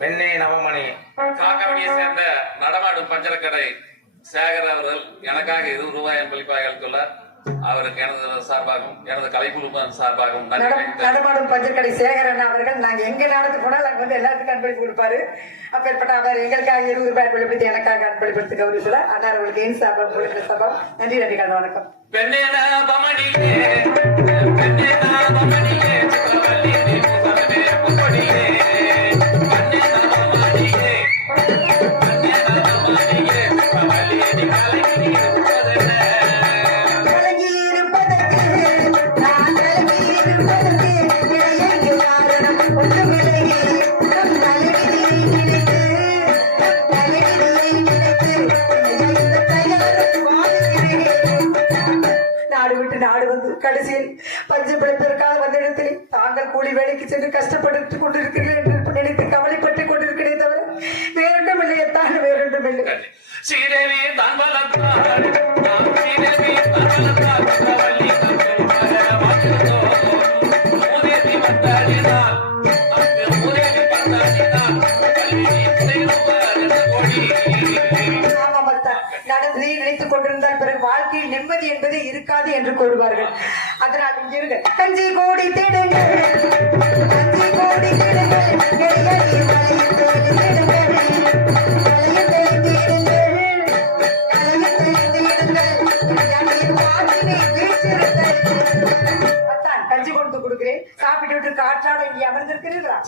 பெண்ணே நவமணி காக்காவடியை சேர்ந்த நடமாடும் பஞ்சரக்கடை சேகர் அவர்கள் எனக்காக 20 ரூபாய் அன்பளிப்பாக அளித்துள்ளார். அவருக்கு எனது சார்பாகவும் எனது கலைக்குழு சார்பாகவும் நடமாடும் பஞ்சக்கடை சேகரன் அவர்கள் நாங்க எங்க நாடத்துக்கு போனால் அங்க வந்து எல்லாத்துக்கும் அன்பளிப்பு கொடுப்பாரு. அப்பேற்பட்ட அவர் எங்களுக்காக 20 ரூபாய் அன்பளிப்பு எனக்காக அன்பளிப்பு கௌரவிச்சுள்ள அண்ணா அவர்களுக்கு என் சார்பாக கொடுக்கிற சபம் நன்றி நன்றி கடன் வணக்கம். பெண்ணே நவமணியே பெண்ணே நவமணியே கடைசியில் பஞ்சு பிழைப்பதற்காக வந்த இடத்தில் தாங்கள் கூலி வேலைக்கு சென்று கஷ்டப்பட்டு கொண்டிருக்கிறீர்கள் என்று நினைத்து கவலைப்பட்டுக் கொண்டிருக்கிறேன் தவிர வேறொன்றும் இல்லை. எத்தான் வேறொன்றும் இல்லை. நடந்ததை நினைத்துக் கொண்டிருந்தால் பிறகு வாழ்க்கையில் நிம்மதி என்பது இருக்காது என்று கூறுவார்கள். அதனால் இங்க இருங்க. கஞ்சி கோடி தேடுங்கள், கஞ்சி கோடி தேடுங்கள், கஞ்சி கொடுத்து கொடுக்கிறேன். சாப்பிட்டு விட்டு காற்றாட இங்கே அமர்ந்திருக்கிறீர்களா?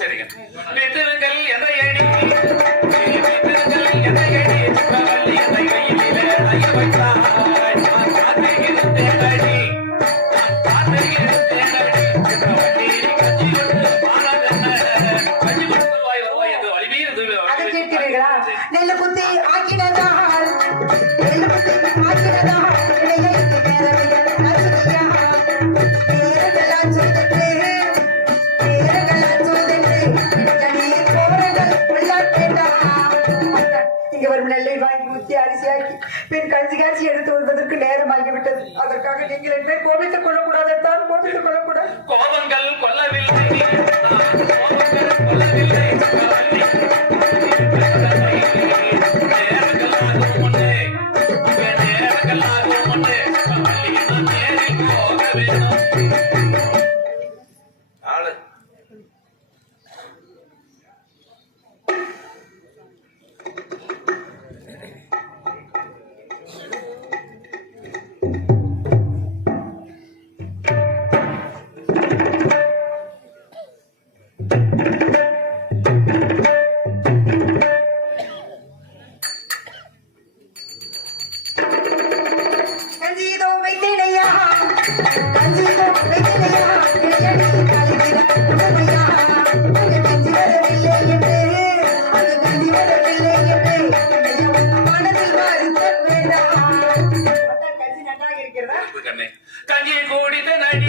நெல்லு குத்தி ஆக்கினதால் நெல்லு குத்தி ஆக்கினதால் இங்க வரும் நெல்லை வாங்கி ஊற்றி அரிசியாக்கி பின் கஞ்சி காய்ச்சி எடுத்து வருவதற்கு நேரம் ஆகிவிட்டது. அதற்காக நீங்கள் என் பேர் கோபித்துக் கொள்ளக்கூடாது. தான் கோபித்துக் கொள்ளக்கூடாது. கோபங்கள் கொல்லவில்லை, கொல்லவில்லை. கஞ்சி கூடித நடி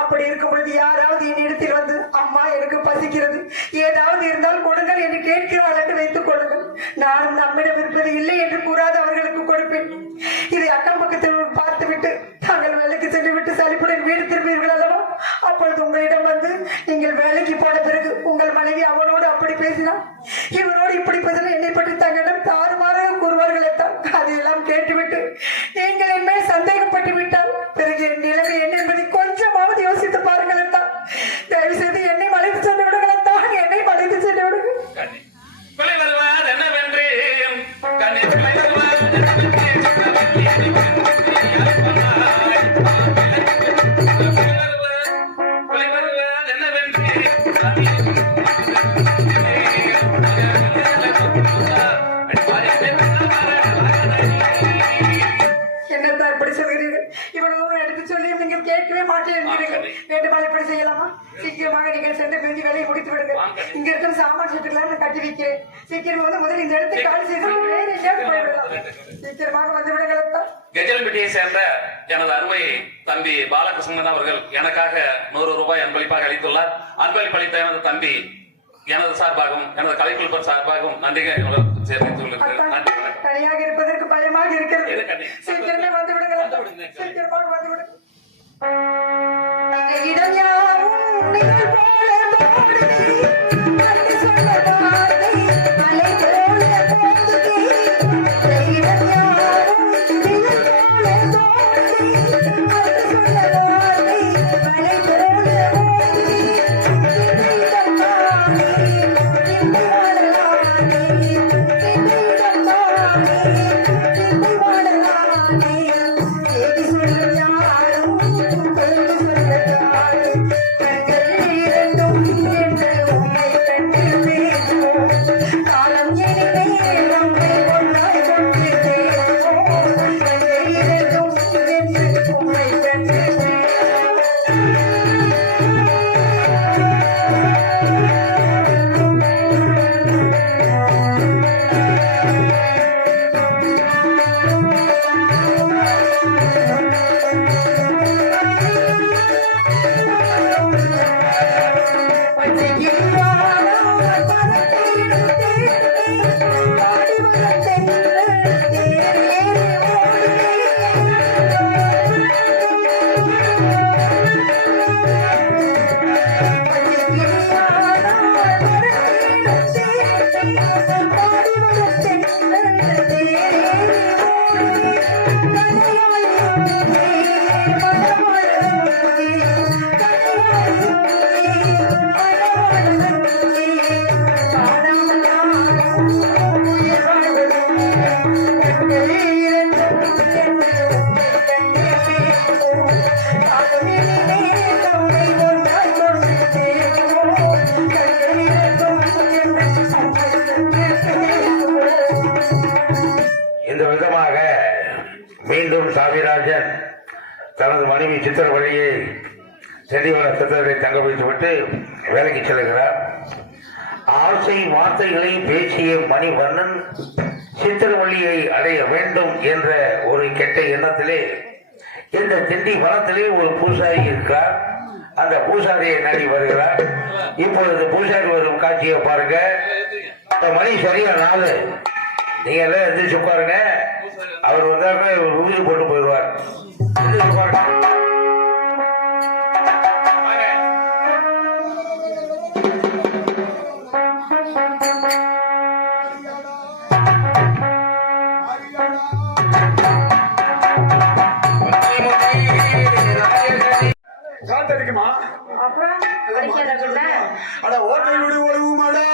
அப்படி இருக்கும் பொழுது யாராவது என்னிடத்தில் வந்து அம்மா எனக்கு பசிக்கிறது ஏதாவது இருந்தால் கொடுங்கள் என்று கேட்கிறாள் என்று வைத்துக் கொள்ளுங்கள். நானும் நம்மிடம் இருப்பது இல்லை என்று கூறாது அவர்களுக்கு கொடுப்பேன். இதை அக்கம் பக்கத்தில் பார்த்துவிட்டு தாங்கள் வேலைக்கு சென்று விட்டு சலிப்புடன் வீடு திரும்பீர்கள் அல்லவா? அப்பொழுது உங்களிடம் வந்து நீங்கள் வேலைக்கு போன பிறகு உங்கள் மனைவி அவனோடு அப்படி பேசினார், இவனோடு இப்படி பேசினா என்னை பற்றி தங்களிடம் தாறுமாறாக கூறுவார்களே தான். அதையெல்லாம் கேட்டுவிட்டு நீங்கள் என் மேல் சந்தேகப்பட்டு விட்டால் பிறகு என் நிலைமை என்ன என்பதை கொஞ்சமாவது யோசித்து பாருங்கள் தான். தயவு செய்து என்னை மலைத்து சென்று விடுங்கள் தான். என்னை மலைத்து சென்று விடுங்கள். என்னத்தான் இப்படி சொல்கிறீர்கள்? இவ்வளவு எடுத்து சொல்லி நீங்கள் கேட்கவே மாட்டேன் என்கிறீர்கள். வேண்டுமானால் இப்படி செய்யலாமா? சீக்கிரமாக நீங்கள் சென்று பெஞ்சு வேலையை முடித்து விடுங்க. இங்க இருக்கிற சாமான் செட்டுக்கெல்லாம் நான் கட்டி வைக்கிறேன். சீக்கிரம் வந்து முதல் இந்த இடத்தை காலி செய்து வேற எங்கேயாவது போய்விடலாம். சீக்கிரமாக வந்து விடுங்கள். கெஜலம்பட்டியை சேர்ந்த எனது அருமை தம்பி பாலகிருஷ்ணன் அவர்கள் எனக்காக 100 ரூபாய் அன்பளிப்பாக அளித்துள்ளார். அன்பளிப்பு அளித்த எனது தம்பி எனது சார்பாகவும் எனது கலைக்குழுப்பர் சார்பாகவும் நன்றிகள் தெரிவித்துள்ளேன். நன்றி. தனியாக இருப்பதற்கு பயமாக இருக்கிறது. சீக்கிரமே வந்து விடுங்கள். சீக்கிரமாக வந்து விடுங்கள். இடம் யாவும் நீங்கள் போல தோடுதே, வந்து சொல்ல வார்த்தை மலை போல போகுதே. இடம் யாவும் நீங்கள் போல தோடுதே, வந்து சொல்ல வார்த்தை மலை போல போகுதே. இடம் தானே இந்த வாடலானே, இடம் தானே இந்த வாடலானே. ஏதி சொல்லும் யாரும் கொண்டு சொல்லத்தாரு, கண்கள் இரண்டும் என்று உம்மை கண்டு பேசுவோம். காலம் இனிமே நம்மை ஒன்றாய் கொண்டு பேசுவோம். கண்கள் இரண்டும் என்று உம்மை கண்டு இந்த விதமாக மீண்டும் சாமிராஜன் தனது மனைவி சித்திரவழியை செடிவள சித்தரை தங்க வைத்துவிட்டு வேலைக்கு செல்கிறார். ஆசை வார்த்தைகளை பேசிய மணிவண்ணன் சித்திரவழியை அடைய வேண்டும் என்ற ஒரு கெட்ட எண்ணத்திலே இந்த திண்டி வனத்திலே ஒரு பூசாரி இருக்கிறார். அந்த பூசாரியை நாடி வருகிறார். இப்பொழுது பூசாரி வரும் காட்சியை பாருங்க. இந்த மணி சரியா 4. நீங்க எல்லாம் எந்திரிச்சு உட்காருங்க. அவர் வந்தாருன்னா ஊதி போட்டு போயிடுவார். எந்திரிச்சு உட்காருங்க. காத்தடிக்குமா? அப்புறம் படிக்கிறதுல அட ஓட்டல் விடு ஒழுகுமாடா.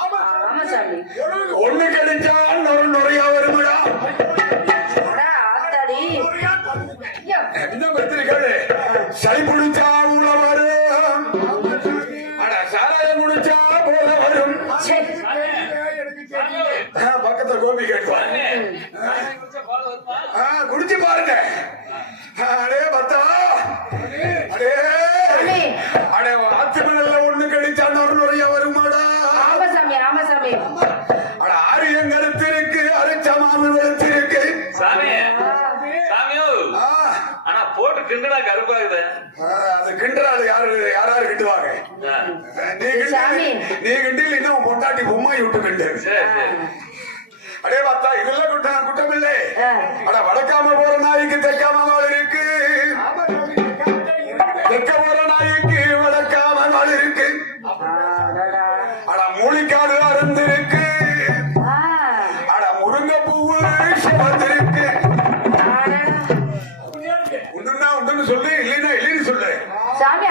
ஆமா சாமி. ஒண்ணு கழிச்சா நுறையா வருமாடா. அடா ஆத்தாடி. ஐயோ, என்ன பத்திரிக்காது சளி குடிச்சா உள்ள வரும். அட சாராயம் குடிச்சா போல வரும். சே. பக்கத்துல கோபி கேட்டுவான். குடிச்சு பாருங்க. அடே பத்தா, அடே சாமி. அடே ஆத்துமணல்ல ஒண்ணு கழிச்சா நுறையா வருமாடா. ஆமா சாமி, ஆமா சாமி. அட ஆரியம் கருத்து இருக்கு, அரிச்சமாவு வெளுத்து இருக்கு. சாமி சாமியோ ஆனா போட்டு கிண்டுனா கருப்பாகுது. அது கிண்டுறாது யாராரு கிண்டுவாங்க. சாமி. நீ கிண்டில் இன்னும் பொண்டாட்டி பொம்மை விட்டு கிண்டு. சரி சரி. அடே பார்த்தா இதெல்லாம் குட்டம் இல்லை. அட வடக்காம போற நாய்க்கு தெக்காம வாழ் இருக்கு, தெக்க போற நாய்க்கு வடக்காம வாழ் இருக்கு. அட மூலிக்காடு அருந்து இருக்கு, அட முருங்கை பூவு சிவந்திருக்கு. உண்டுன்னா உண்டுன்னு சொல்லு, இல்லைன்னா இல்லைன்னு சொல்லு. சாமி.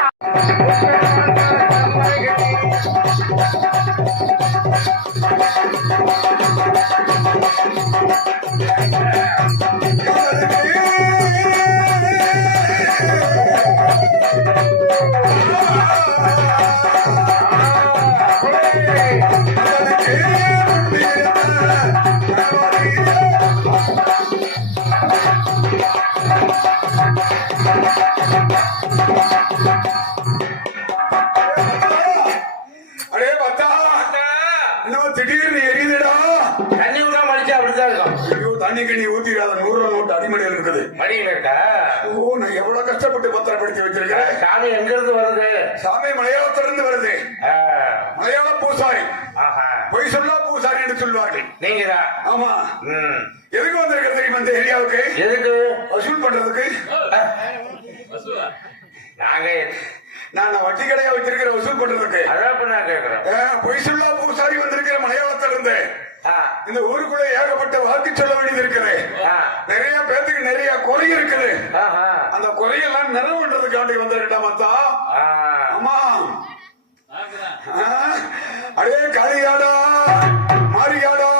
Thank you. கஷ்டப்பட்டு பத்திரப்படுத்தி வச்சிருக்கிறேன். சாமி எங்க இருந்து வருது? சாமி மலையாளத்திலிருந்து வருது. மலையாள பூசாரி. பொய் சொல்லா பூசாரி என்று சொல்வார்கள். நீங்கதான்? ஆமா. எதுக்கு வந்திருக்க தெரியுமா இந்த ஏரியாவுக்கு? எதுக்கு? வசூல் பண்றதுக்கு. நாங்க நான் வட்டி கடையா வச்சிருக்கிற வசூல் பண்றதுக்கு. அதான் நான் கேட்கிறேன். பொய் சொல்லா பூசாரி வந்திருக்கிற மலையாளத்திலிருந்து இந்த ஊருக்குள்ள ஏகப்பட்ட வாக்கு சொல்ல வேண்டியது இருக்குது. நிறைய பேத்துக்கு நிறைய குறை இருக்குது. அந்த குறையெல்லாம் நிறைவு பண்றதுக்காண்டி வந்திருக்கா மத்தா. ஆமா. அடே காளியாடா மாரியாடா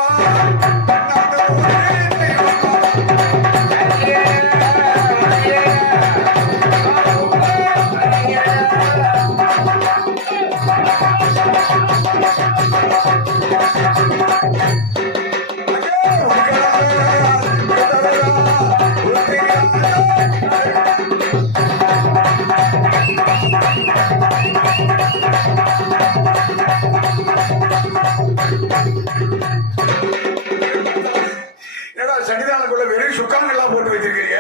சன்னிதானக்குள்ள வெறும் சுக்காங்கெல்லாம் போட்டு வச்சிருக்கீங்க.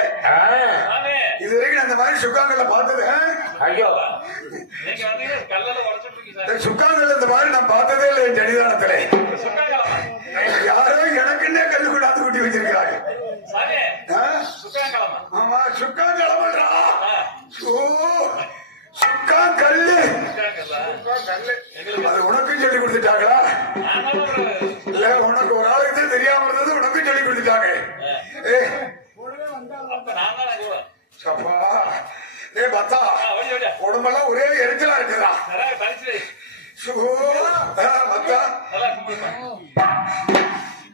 இது வரைக்கும் அந்த மாதிரி சுக்காங்கல்ல பார்த்தது. ஐயோ சுக்காங்கல் இந்த மாதிரி நான் பார்த்ததே இல்லை என் சன்னிதானத்துல. யாரோ எனக்குன்னே கல்லு கொண்டாந்து கூட்டி வச்சிருக்கிறாங்க. ஆமா சுக்காங்கலமன்றா. சுக்காங்கல்லு அது உனக்கும் சொல்லி கொடுத்துட்டாங்களா? இல்ல உனக்கு ஒரு ஆளுக்கு தெரியாம இருந்தது உனக்கும் சொல்லி கொடுத்துட்டாங்க. பத்தா உடம்பெல்லாம் ஒரே எரிச்சலா இருக்குதா?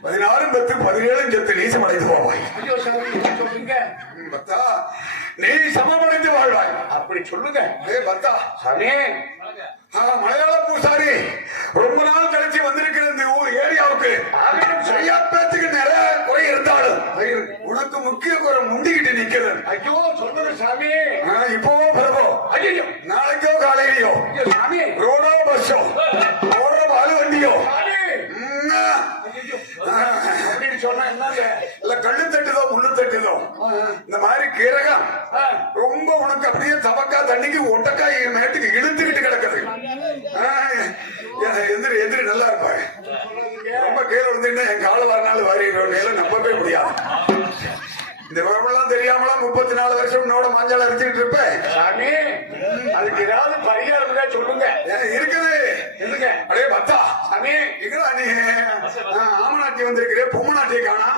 16 10 17 செத்து நீசம் அடைந்து போவாய். பத்தா நீ சமமடைந்து வாழ்வாய். அப்படி சொல்லுங்க. பத்தா சாமி மலையாள பூசாரி ரொம்ப நாள் கழிச்சு வந்திருக்கிற இந்த ஊர் ஏரியாவுக்கு சரியா பேத்துக்கு நிறைய குறை இருந்தாலும் உனக்கு முக்கிய குறை முண்டிக்கிட்டு நிக்கிறது. ஐயோ சொல்றது சாமி. இப்போ பிரபோ ஐயோ நாளைக்கோ காலையிலயோ சாமி ரோடோ பஸ்ஸோ ஓடுற வாழு வண்டியோ சொன்னா இல்ல கண்ணு தட்டுதோ முள்ளு தட்டுதோ இந்த மாதிரி கீரகம் ரொம்ப உனக்கு அப்படியே தவக்கா தண்ணிக்கு ஒட்டக்காய் மேட்டுக்கு இழுத்துக்கிட்டு கிடக்குது. எந்திரி எந்திரி நல்லா இருப்பாங்க. ரொம்ப கீழே விழுந்துன்னா என் கால வரனாலும் வாரி நம்பவே முடியாது. இந்த விவரமெல்லாம் தெரியாமலாம் 34 வருஷம் உன்னோட மஞ்சள் அரைச்சிட்டு இருப்பேன். சாமி அதுக்கு ஏதாவது பரிகாரம் சொல்லுங்க. இருக்குது இல்லைங்க. அடே பத்தா சாமி எங்கடா நீ ஆமநாட்டி வந்திருக்கிறே பொம்மநாட்டியை காணா?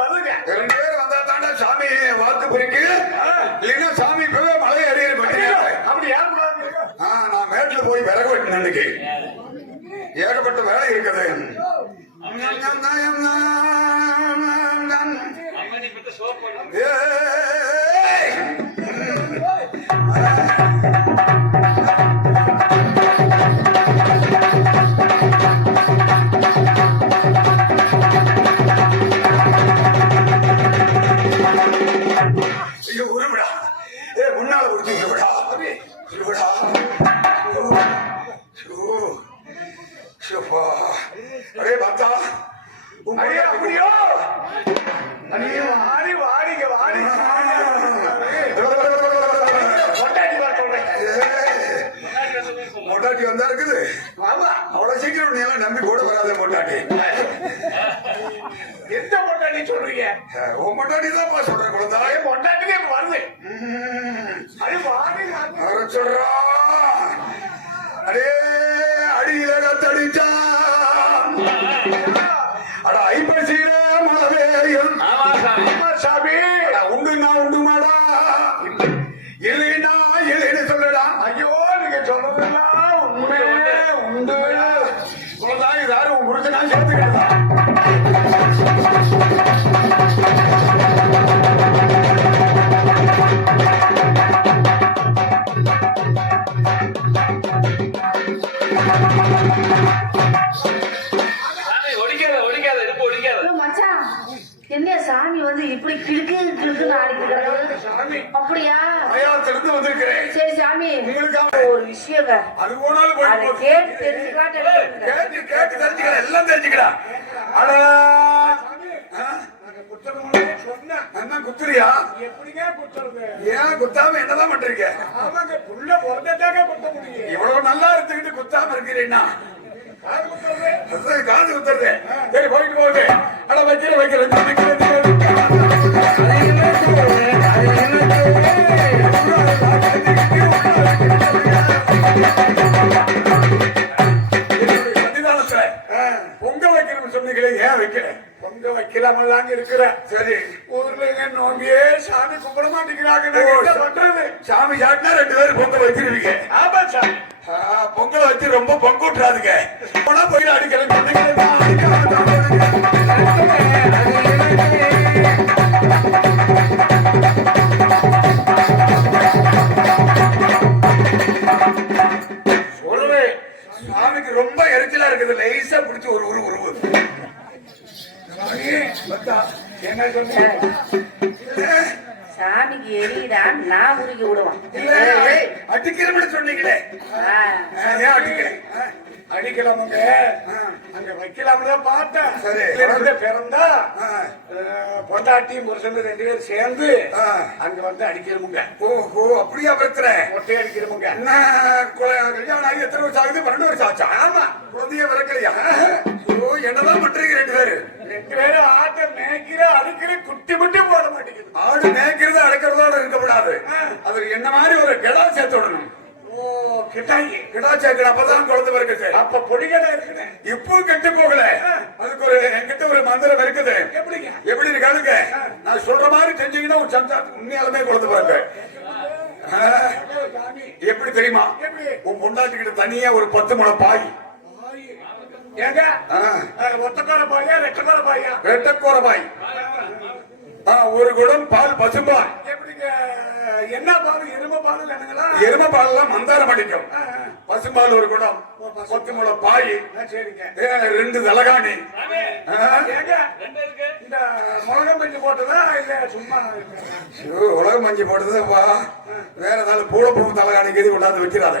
வருதுங்க 2 பேர் வந்தா தாண்டா சாமி வாக்கு பிரிக்கு. இல்லைன்னா சாமி இப்பவே மலை அடியேறி பட்டிருக்க. அப்படி யாரு? நான் மேட்டுல போய் விறகு வெட்டினேன். இன்னைக்கு ஏகப்பட்ட வேலை இருக்குது. உருவிடா முன்னால குடிச்சு உருவிடா உருவிடா. அடே பார்த்தா அப்படியோ வாடி வாடிங்க வாடி மொட்டாட்டி வந்தா இருக்குது. அவ்வளவு சீக்கிரம் நீ எல்லாம் நம்பி கூட வராத மொட்டாட்டி. எந்த மொட்டாட்டி சொல்றீங்க? உன் மொட்டாட்டி தான் சொல்றேன். குழந்தை மொட்டாட்டிக்கு வருது. அது சொல்றா அடே அடியில கத்தடிச்சா அட ஐப்பசியில மழவேயும் சாமி உண்டுனா உண்டுமாடா இல்லைன்னா இல்லைன்னு சொல்லடா. ஐயோ நீங்க சொல்றதெல்லாம் உண்மை உண்டு. யாரும் முடிச்சுனா சேர்த்துக்கிட்டா. என்ன சாமி வந்து இப்படி கிழக்கு கிழக்குன்னு ஆடிக்கிறாங்க? அப்படியா? மலையாளத்திலிருந்து வந்திருக்கிறேன். சரி சாமி ஒரு விஷயம் அது போனாலும் அதை கேட்டு தெரிஞ்சுக்கலாம். கேட்டு தெரிஞ்சுக்கலாம் எல்லாம் தெரிஞ்சுக்கலாம். குத்துறவங்களே சொன்னேன். என்ன குத்துறியா? எப்படிங்க குத்துறது? ஏன் குத்தாம என்னதான் பண்றீங்க? ஆமாங்க, புள்ள பிறந்ததாங்க குத்த முடியும். இவ்வளவு நல்லா இருந்துகிட்டு குத்தாம இருக்கிறீன்னா காது குத்துறது. அதான் காது குத்துறது. சரி போயிட்டு போகுது. அட வைக்கிறேன். சன்னிதானத்துல பொங்க வைக்கணும்னு சொன்னீங்களே, ஏன் வைக்கிறேன்? பொங்க வைக்கலாமல்லாங்க இருக்கிறேன். சரி, ஊர்ல நோம்பியே சாமி கும்பிட மாட்டேங்கிறாங்க. நான் என்ன பண்றது? சாமி சாட்டினா 2 பேரும் பொங்க வச்சிருவீங்க. ஆமா சாமி. பொங்கலை வச்சு ரொம்ப பொங்க விட்டுறாதுங்க. போனா போயிட்டு அடிக்கிறேன். சொல்றேன், சாமிக்கு ரொம்ப எரிச்சலா இருக்குது. லேசா பிடிச்சி ஒரு உருவு. சாமி, பத்தா, என்ன சொன்னீங்க? சாமிக்கு எரியுதா நான் உருகி விடுவான். அடிக்கிறேன்னு சொன்னீங்களே, ஏன் அடிக்கிறேன்? அடிக்கலாமுங்க, அங்க வைக்கலாம்ல பார்த்தேன். சரி. பிறந்தா பொண்டாட்டி புருஷன் 2 பேரும் சேர்ந்து அங்க வந்து அடிக்கிறமுங்க. ஓஹோ, அப்படியா பிரச்சனை? மொட்டை அடிக்கிறமுங்க. என்ன கல்யாணம் ஆகி எத்தனை வருஷம் ஆகுது? 12 வருஷம் ஆச்சா? ஆமா. குழந்தைய பிறக்கலையா? என்னதான் பண்றீங்க 2 பேரு? 2 பேரும் ஆட்டை மேய்க்கிற அடிக்கிற குட்டி மட்டும் போட மாட்டேங்குது. ஆடு மேய்க்கிறது அடைக்கிறதோட இருக்கக்கூடாது. அதுக்கு என்ன மாதிரி ஒரு கிடா சேர்த்து விடணும். ஓ, கிட்டாயி கிடா சேர்க்கணும், அப்பதான் குழந்தை பிறக்குது. அப்ப பொடிகளா இருக்குது. இப்போ கெட்டு போகல. அதுக்கு ஒரு என்கிட்ட ஒரு மந்திரம் இருக்குது. எப்படிங்க? எப்படி கேளுங்க. நான் சொல்ற மாதிரி செஞ்சீங்கன்னா உன் சம்சாரத்துக்கு உண்மையாலுமே குழந்தை பிறகு. சாமி, எப்படி தெரியுமா? எப்படி? உன் பொண்டாட்டிக்கிட்ட தனியா ஒரு 10 முழம் பாய். ஏங்க, ஒத்தக்கார பாயா ரெட்டக்கார பாயா? ரெட்டக்கோர பாய். ஒரு குடம் பால், பசும்பால். எப்படிங்க? என்ன பால்? எருமை பால் இல்லைங்களா? எருமை பால் மந்தாரம் அடிக்கும். பசும்பால் ஒரு குடம், 10 முழம் பாய், சரிங்க. 2 தலகாணி. ஏங்க, இந்த மிளகா மஞ்சள் போட்டதா இல்ல சும்மா? உலக மஞ்சி போட்டது வேற ஏதாவது பூளை பூ தலகாணிக்கு எது கொண்டாந்து வச்சிடாத.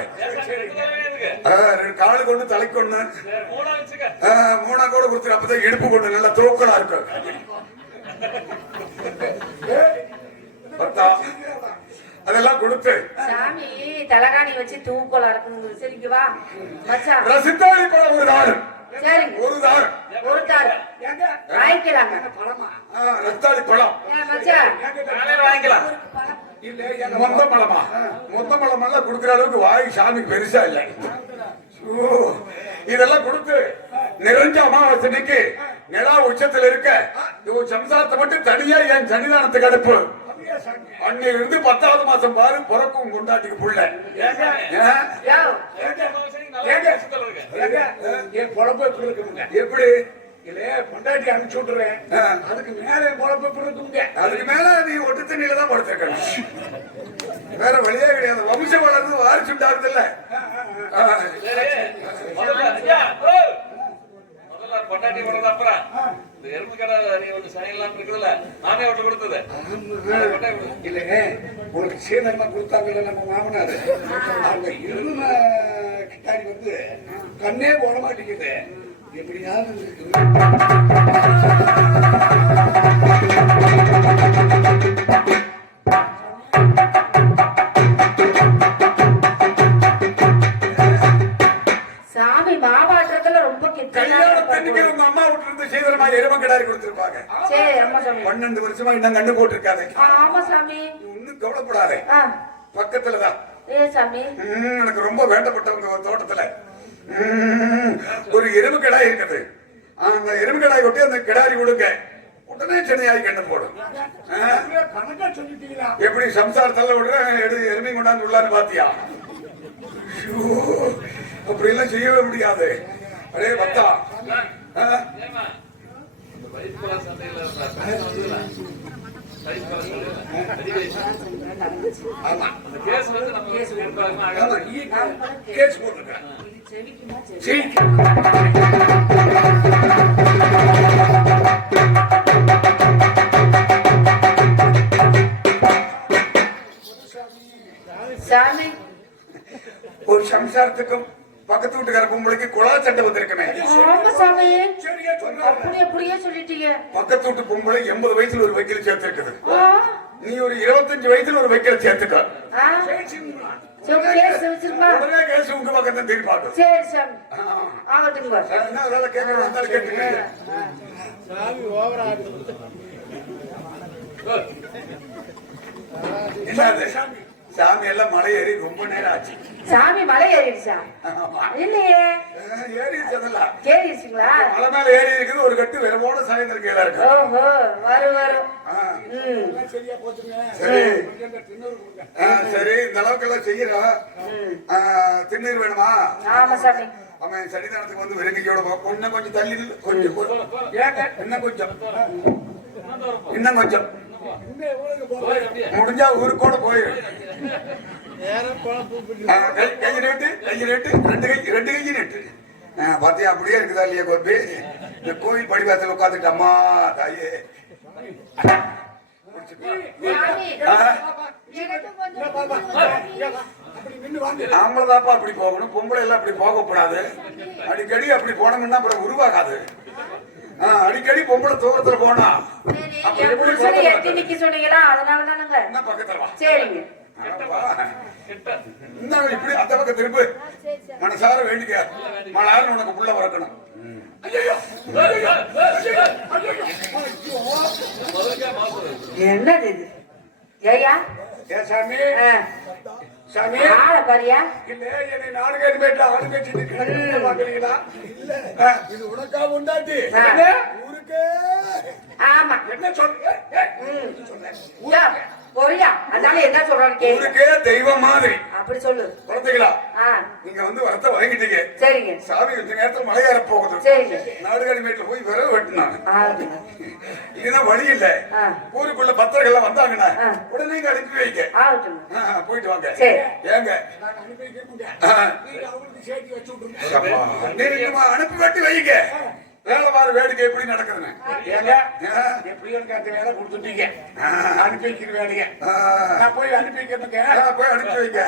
2 காலு கொண்டு தலைக்கு ஒண்ணு, 3 கூட கொடுத்துரு. அப்பதான் இடுப்பு கொண்டு நல்லா தூக்கலா இருக்கும். அதெல்லாம் கொடுத்து சாமி தலகாணி வச்சு தூக்கலா இருக்குங்க. சரிக்கு வா மச்சான். ரசித்தாளி பழம் ஒரு தாள். சரிங்க, ஒரு தாள். ஒரு தாள் ஏங்க, வாங்கிக்கலாங்க. பழமா? ரஸ்தாளி பழம் மச்சான் வாங்கிக்கலாம். இல்ல, ஏங்க, மொத்த பழமா? மொத்த பழம் எல்லாம் கொடுக்குற அளவுக்கு வாய் சாமிக்கு பெருசா இல்லை. இதெல்லாம் கொடுத்து நிறைஞ்ச அமாவாசைக்கு நிலா உச்சத்துல இருக்க சம்சாரத்தை மட்டும் தனியா என் சன்னிதானத்துக்கு அனுப்பு. அன்னையில இருந்து 10வது மாசம் பாரு பிறக்கும் கொண்டாட்டிக்கு புள்ள. ஏங்க, என் பொழப்பு எப்படி இருக்குங்க? எப்படி? இல்ல, பொண்டாட்டி அனுப்பிச்சு விட்டுறேன். அதுக்கு மேல என் பொழப்பு எப்படி இருக்குங்க? அதுக்கு மேல நீ ஒட்டு தண்ணியில தான் படுத்திருக்கணும். வேற வழியே கிடையாது. வம்சம் வளர்ந்து வாரிச்சு உண்டாகுது இல்ல. பொண்டாட்டி போனது அப்புறம் இந்த எறும்பு கடை நீ ஒன்று சைன்லாம் இருக்குதுல்ல, நானே ஒன்று கொடுத்தது. இல்ல, உனக்கு சீனமா கொடுத்தாங்கல்ல நம்ம மாமனாரு, அந்த இரும கிட்டாரி வந்து கண்ணே போட மாட்டேங்குது. எப்படியாவது சாமி மாவாட்டத்துல ரொம்ப கல்யாணத்தன்னைக்கு உங்க அம்மா வீட்டுல இருந்து சீக்கிரமா எரும கிடாரி கொடுத்திருப்பாங்க. சரி அம்மா சாமி. 12 வருஷமா இன்னும் கண்ணு போட்டிருக்காது. ஆமா சாமி. இன்னும் கவலைப்படாதே, ஆ, பக்கத்துலதான். ஏ சாமி, எனக்கு ரொம்ப வேண்டப்பட்டவங்க தோட்டத்துல ஒரு எருமை கிடாய் இருக்குது. அந்த எருமை கிடாய் கொட்டி அந்த கிடாரி கொடுங்க, உடனே சென்னையாய் கண்ணு போடும். கணக்கா சொல்லிட்டீங்களா? எப்படி சம்சாரத்தல்ல விடுற எருமை கொண்டாந்து உள்ளான்னு பாத்தியா? அப்படி எல்லாம் செய்யவே முடியாது. அடே பத்தா, கேஸ் போட்டிருக்கேன். செவிக்குமா செவி? சரி, சாமி ஒரு சம்சாரத்துக்கும் பக்கத்து வீட்டுக்கார பொம்பளைக்கு குழா சட்டை வந்திருக்கமே. ஆமா சாமி, சரியா சொன்னா அப்படியே சொல்லிட்டீங்க. பக்கத்து வீட்டு பொம்பளை 80 வயசுல ஒரு வக்கீல் சேர்த்து இருக்குது. ஆ, நீ ஒரு 25 வயசுல ஒரு வக்கீல் சேர்த்துக்க. ஆ, சரி, கேஸ் வச்சிருமா. உடனே கேஸ் உங்க பக்கம் தான் திரும்பி பார்க்கும். சரி சாமி, ஆகட்டுங்க. என்ன அதெல்லாம் கேட்கணும் வந்தாலும் கேட்டுக்கங்க. என்னது சாமி எல்லாம் மலை ஏறி ரொம்ப நேரம் ஆச்சு. சாமி மலை ஏறிடுச்சா? ஆமா. இல்லையே, ஏறிடுச்சு அதெல்லாம். ஏறிடுச்சுங்களா? மலை மேல ஏறி இருக்குது ஒரு கட்டு வெறுமோட சாயந்தரம் கீழே இருக்கு. ஓஹோ, வரும். ஆ. சரியா போச்சுங்க. சரி தின்னூறு கொடுங்க. சரி இந்த அளவுக்கு எல்லாம் செய்யறோம். திண்ணீர் வேணுமா? ஆமா சாமி. அவன் சன்னிதானத்துக்கு வந்து வெறுங்கையோட இன்னும் கொஞ்சம் தள்ளி நில்லு. கொஞ்சம் ஏங்க இன்னும் கொஞ்சம் இன்னும் எவ்வளவு போகுது? முடிஞ்சா ஊருக்கோட போயிரு. கை நீட்டு ரெண்டு கை நீட்டு. பாத்தியா அப்படியே இருக்குதா இல்லையா கோபி? இந்த கோயில் படிவாசல் உட்காந்துட்டு அம்மா தாயே சாமி, எனக்கு கொஞ்சம் அப்படி நின்னு வாங்க. ஆம்பளைதாப்பா அப்படி போகணும், பொம்பளை எல்லாம் அப்படி போகக்கூடாது. அடிக்கடி அப்படி போனோம்னா அப்புறம் உருவாகாது. அடிக்கடி பொம்பளை தூரத்துல போனா சரி, என் புருஷனை எட்டி நிக்க சொன்னீங்களா? அதனாலதானுங்க. என்ன பக்கத்துல வா. சரிங்க. இந்த இப்படி அந்த பக்கம் திருப்பு. மனசார வேண்டிக்க மலாருன்னு உனக்கு புள்ள பிறக்கணும். என்னது இது? ஏயா ஏ சாமி, சாமி, ஆளை பாரியா? இல்ல என்னை நாடுகாரி பேட்டல ஆளு கட்சி பாக்குறீங்களா? இல்ல, இது உனக்கா உண்டாட்டி ஊருக்கே. ஆமா. என்ன சொல்ற? யா, போறியா? அதனால என்ன சொல்றான்னு கேளு. ஊருக்கே தெய்வம் மாதிரி அப்படி சொல்லு. குழந்தைகளா ஆ, நீங்க வந்து வரத்தை வாங்கிட்டீங்க. சரிங்க. சாமி கொஞ்ச நேரத்துல மலையேற போகுது. சரிங்க. நாடுகாரி வீட்டுல போய் விரவு வெட்டினாங்க. ஆகட்டுங்க. இதுதான் வழி இல்ல. ஆ. ஊருக்குள்ள பத்திரங்கள்லாம் வந்தாங்கன்னா ஆ. உடனே இங்க அனுப்பி வைங்க. ஆகட்டுங்க. போயிட்டு வாங்க. சரி. ஏங்க நான் அனுப்பி வைக்கிறேங்க. ஆ. நீங்க அவங்களுக்கு சேர்த்து வச்சு விட்டுருங்க. நீங்க அனுப்பி வெட்டி வைங்க. வேலை வார வேடிக்கை எப்படி நடக்குதுன்னு. ஏங்க, எப்படியோ எனக்கு அந்த வேலை கொடுத்துட்டீங்க. அனுப்பி வைக்கிற வேலையை நான் போய் அனுப்பி வைக்கிறேங்க. போய் அனுப்பி வைங்க.